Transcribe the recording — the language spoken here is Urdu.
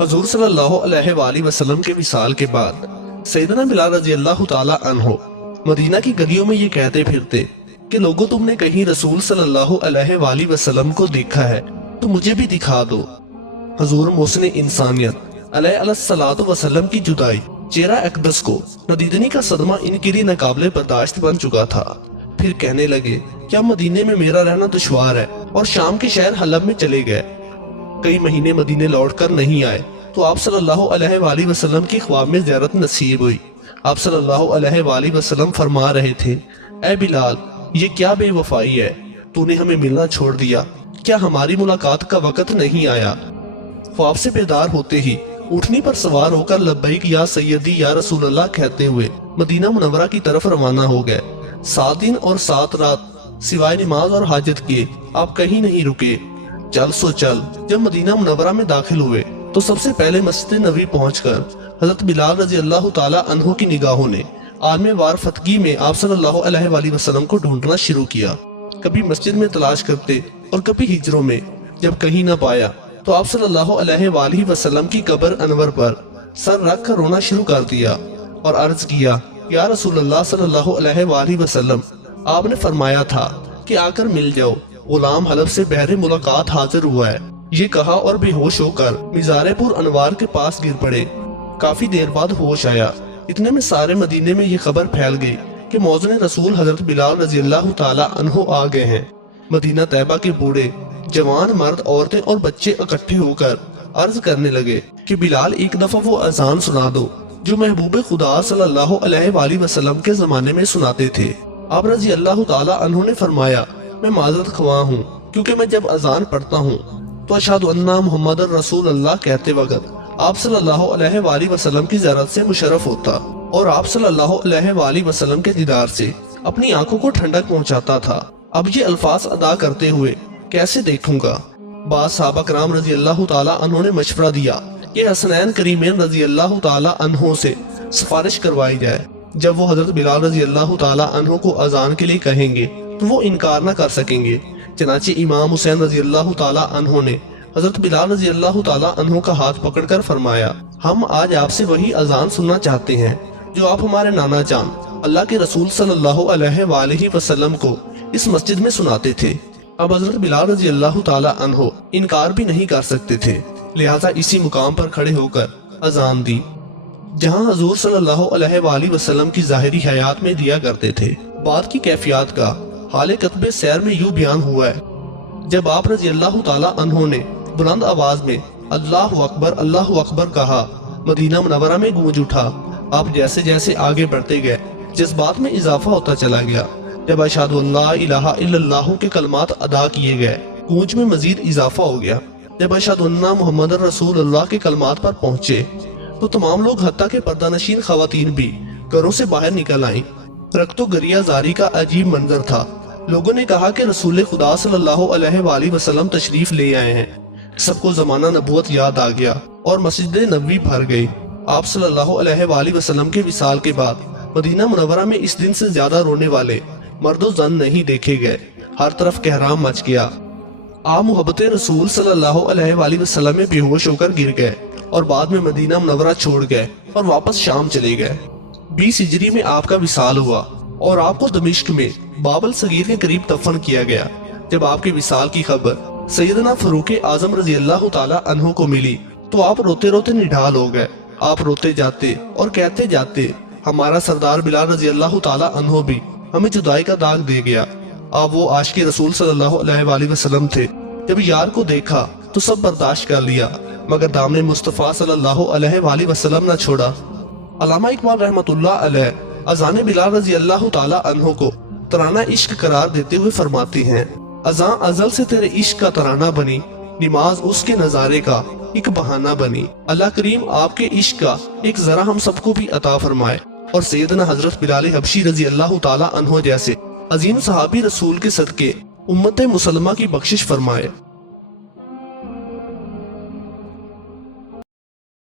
حضور صلی اللہ علیہ وآلہ وسلم کے وصال کے بعد سیدنا بلال رضی اللہ تعالی عنہ مدینہ کی گلیوں میں یہ کہتے پھرتے کہ لوگوں تم نے کہیں رسول صلی اللہ علیہ وآلہ وسلم کو دیکھا ہے تو مجھے بھی دکھا دو۔ حضور محسن انسانیت علیہ الصلوۃ والسلام کی جدائی چہرہ اقدس کو ندیدنی کا صدمہ ان کے لیے ناقابل برداشت بن چکا تھا۔ پھر کہنے لگے کیا مدینے میں میرا رہنا دشوار ہے، اور شام کے شہر حلب میں چلے گئے۔ کئی مہینے مدینے لوٹ کر نہیں آئے تو آپ صلی اللہ علیہ وآلہ وسلم کی خواب میں زیارت نصیب ہوئی۔ آپ صلی اللہ علیہ وآلہ وسلم فرما رہے تھے، اے بلال، یہ کیا بے وفائی ہے، تو نے ہمیں ملنا چھوڑ دیا، کیا ہماری ملاقات کا وقت نہیں آیا؟ خواب سے بیدار ہوتے ہی اٹھنی پر سوار ہو کر لبیک یا سیدی یا رسول اللہ کہتے ہوئے مدینہ منورہ کی طرف روانہ ہو گئے۔ 7 دن اور 7 رات سوائے نماز اور حاجت کیے آپ کہیں نہیں رکے۔ چل سو چل جب مدینہ منورہ میں داخل ہوئے تو سب سے پہلے مسجد نبوی پہنچ کر حضرت بلال رضی اللہ تعالی عنہ کی نگاہوں نے عالم وار فتگی میں آپ صلی اللہ علیہ وآلہ وسلم کو ڈھونڈنا شروع کیا۔ کبھی مسجد میں تلاش کرتے اور کبھی ہجروں میں، جب کہیں نہ پایا تو آپ صلی اللہ علیہ وآلہ وسلم کی قبر انور پر سر رکھ کر رونا شروع کر دیا اور عرض کیا، یا رسول اللہ صلی اللہ علیہ وآلہ وسلم، آپ نے فرمایا تھا کہ آ کر مل جاؤ، غلام حلب سے بہر ملاقات حاضر ہوا ہے۔ یہ کہا اور بے ہوش ہو کر مزار پر انوار کے پاس گر پڑے۔ کافی دیر بعد ہوش آیا، اتنے میں سارے مدینے میں یہ خبر پھیل گئی کہ موزن رسول حضرت بلال رضی اللہ تعالی عنہ آ گئے ہیں۔ مدینہ طیبہ کے بوڑھے، جوان، مرد، عورتیں اور بچے اکٹھے ہو کر عرض کرنے لگے کہ بلال ایک دفعہ وہ اذان سنا دو جو محبوب خدا صلی اللہ علیہ وآلہ وسلم کے زمانے میں سناتے تھے۔ آپ رضی اللہ تعالی عنہ نے فرمایا، میں معذرت خواہ ہوں، کیونکہ میں جب اذان پڑھتا ہوں تو اشہد ان محمد رسول اللہ کہتے وقت آپ صلی اللہ علیہ وآلہ وسلم کی زیارت سے مشرف ہوتا اور آپ صلی اللہ علیہ وآلہ وسلم کے دیدار سے اپنی آنکھوں کو ٹھنڈک پہنچاتا تھا۔ اب یہ الفاظ ادا کرتے ہوئے کیسے دیکھوں گا؟ بعض صحابہ کرام رضی اللہ تعالی عنہ نے مشورہ دیا کہ حسنین کریمین رضی اللہ تعالی عنہ سے سفارش کروائی جائے، جب وہ حضرت بلال رضی اللہ تعالی عنہ کو اذان کے لیے کہیں گے تو وہ انکار نہ کر سکیں گے۔ چنانچہ امام حسین رضی اللہ تعالی عنہ نے حضرت بلال رضی اللہ تعالی عنہ کا ہاتھ پکڑ کر فرمایا، ہم آج آپ سے وہی اذان سننا چاہتے ہیں جو آپ ہمارے نانا جان اللہ کے رسول صلی اللہ علیہ وآلہ وسلم کو اس مسجد میں سناتے تھے۔ اب حضرت بلال رضی اللہ تعالی عنہ انکار بھی نہیں کر سکتے تھے، لہٰذا اسی مقام پر کھڑے ہو کر اذان دی جہاں حضور صلی اللہ علیہ وآلہ وسلم کی ظاہری حیات میں دیا کرتے تھے۔ بعد کی کیفیات کا حال کتب سیر میں یوں بیان ہوا ہے، جب آپ رضی اللہ تعالی عنہ نے بلند آواز میں اللہ اکبر کہا، مدینہ منورہ میں گونج اٹھا۔ آپ جیسے جیسے آگے بڑھتے گئے جذبات میں اضافہ ہوتا چلا گیا۔ جب اشہد اللہ الہ الا اللہ کے کلمات ادا کیے گئے، گونج میں مزید اضافہ ہو گیا۔ جب اشہد ان محمد رسول اللہ کے کلمات پر پہنچے تو تمام لوگ حتیٰ کہ پردہ نشین خواتین بھی گھروں سے باہر نکل آئیں۔ رکت و گریہ زاری کا عجیب منظر تھا۔ لوگوں نے کہا کہ رسول خدا صلی اللہ علیہ وآلہ وسلم تشریف لے آئے ہیں۔ سب کو زمانہ نبوت یاد آ گیا اور مسجد نبوی بھر گئی۔ آپ صلی اللہ علیہ وآلہ وسلم کے وصال کے بعد مدینہ منورہ میں اس دن سے زیادہ رونے والے مرد و زن نہیں دیکھے گئے۔ ہر طرف کہرام مچ گیا۔ آپ محبت رسول صلی اللہ علیہ وآلہ وسلم میں بے ہوش ہو کر گر گئے اور بعد میں مدینہ منورہ چھوڑ گئے اور واپس شام چلے گئے۔ 20 ہجری میں آپ کا وصال ہوا اور آپ کو دمشق میں باب الصغیر کے قریب دفن کیا گیا۔ جب آپ کے وصال کی خبر سیدنا فاروق اعظم رضی اللہ تعالی عنہ کو ملی تو آپ روتے روتے نڈھال ہو گئے۔ آپ روتے جاتے اور کہتے جاتے، ہمارا سردار بلال رضی اللہ تعالی عنہ بھی ہمیں جدائی کا داغ دے گیا۔ آپ وہ عاشق رسول صلی اللہ علیہ وآلہ وسلم تھے، جب یار کو دیکھا تو سب برداشت کر لیا مگر دامن مصطفیٰ صلی اللہ علیہ وآلہ وسلم نہ چھوڑا۔ علامہ اقبال رحمۃ اللہ علیہ اذان بلال رضی اللہ تعالی عنہ کو ترانہ عشق قرار دیتے ہوئے فرماتے ہیں، اذان ازل سے تیرے عشق کا ترانہ بنی، نماز اس کے نظارے کا ایک بہانہ بنی۔ اللہ کریم آپ کے عشق کا ایک ذرا ہم سب کو بھی عطا فرمائے اور سیدنا حضرت بلال حبشی رضی اللہ تعالی عنہ جیسے عظیم صحابی رسول کے صدقے امت مسلمہ کی بخشش فرمائے۔